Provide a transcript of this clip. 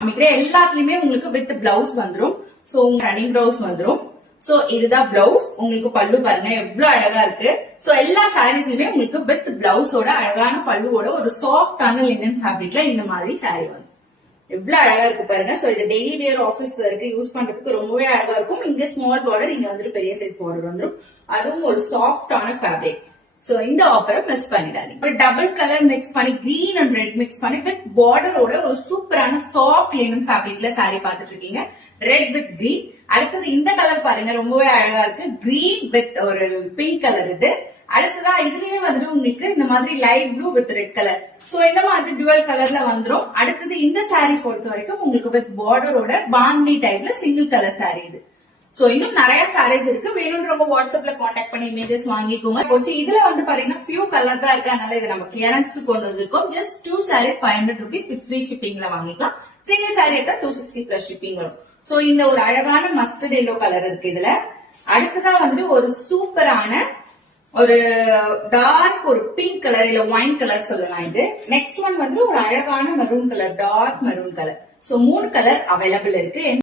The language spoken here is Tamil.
எல்லாத்துலயுமே உங்களுக்கு வித் பிளவுஸ் வந்துரும். சோ உங்க ரன்னிங் பிளவுஸ் வந்துரும். சோ இதுதான் பிளவுஸ். உங்களுக்கு பல்லு பாருங்க எவ்வளவு அழகா இருக்கு. சோ எல்லா சாரீஸ்லயுமே உங்களுக்கு வித் பிளவுஸோட அழகான பல்லுவோட ஒரு சாஃப்டான லினன் ஃபேப்ரிக்ல இந்த மாதிரி சாரீ வரும். எவ்வளவு அழகா இருக்கு பாருங்க. சோ இது டெய்லி வியர் ஆபீஸ் வரைக்கு யூஸ் பண்றதுக்கு ரொம்பவே அழகா இருக்கும். இங்க ஸ்மால் பார்டர், இங்க வந்துட்டு பெரிய சைஸ் பார்டர் வந்துடும். அதுவும் ஒரு சாஃப்டான ஃபேப்ரிக். சோ இந்த ஆஃபரை மிஸ் பண்ணிடாதீங்க. ஒரு டபுள் கலர் மிக்ஸ் பண்ணி கிரீன் அண்ட் ரெட் மிக்ஸ் பண்ணி வித் பார்டரோட ஒரு சூப்பரான சாஃப்ட் லினன் ஃபேப்ரிக்ல சாரி பாத்துட்டு இருக்கீங்க. Red with green. அடுத்தது இந்த கலர் பாருங்க ரொம்பவே அழகா இருக்கு. கிரீன் வித் ஒரு பிங்க் கலர் இது. அடுத்ததா இதுலயே வந்துட்டு உங்களுக்கு இந்த மாதிரி light blue with red colour. So இந்த மாதிரி டுவல் கலர்ல வந்துரும். அடுத்தது இந்த சாரீ பொறுத்த வரைக்கும் உங்களுக்கு வித் பார்டரோட பாந்தி டைப்ல சிங்கிள் கலர் சாரீ இது. சோ இன்னும் நிறைய சாரீஸ் இருக்கு. வேணும்ன்றவங்க வாட்ஸ்அப்ல கான்டாக்ட் பண்ணி இமேஜஸ் வாங்கிக்கோங்க. இதுல வந்து பாத்தீங்கன்னா ஃபியூ கலர் தான் இருக்கு. அதனால இதை நம்ம கிளியரன்ஸ்க்கு கொண்டு வந்திருக்கோம். Just 2 sarees 500 rupees with free ஷிப்பிங்ல வாங்கிக்கலாம். சிங்கிள் சாரீ எடுத்தா 260 பிளஸ் ஷிப்பிங் வரும். சோ இந்த ஒரு அழகான மஸ்டர்ட் எல்லோ கலர் இருக்கு இதுல. அடுத்ததா வந்து ஒரு சூப்பரான ஒரு டார்க் ஒரு பிங்க் கலர் இல்ல ஒயின் கலர் சொல்லலாம் இது. நெக்ஸ்ட் ஒன் வந்து ஒரு அழகான maroon colour, dark maroon colour. So 3 colour available இருக்கு.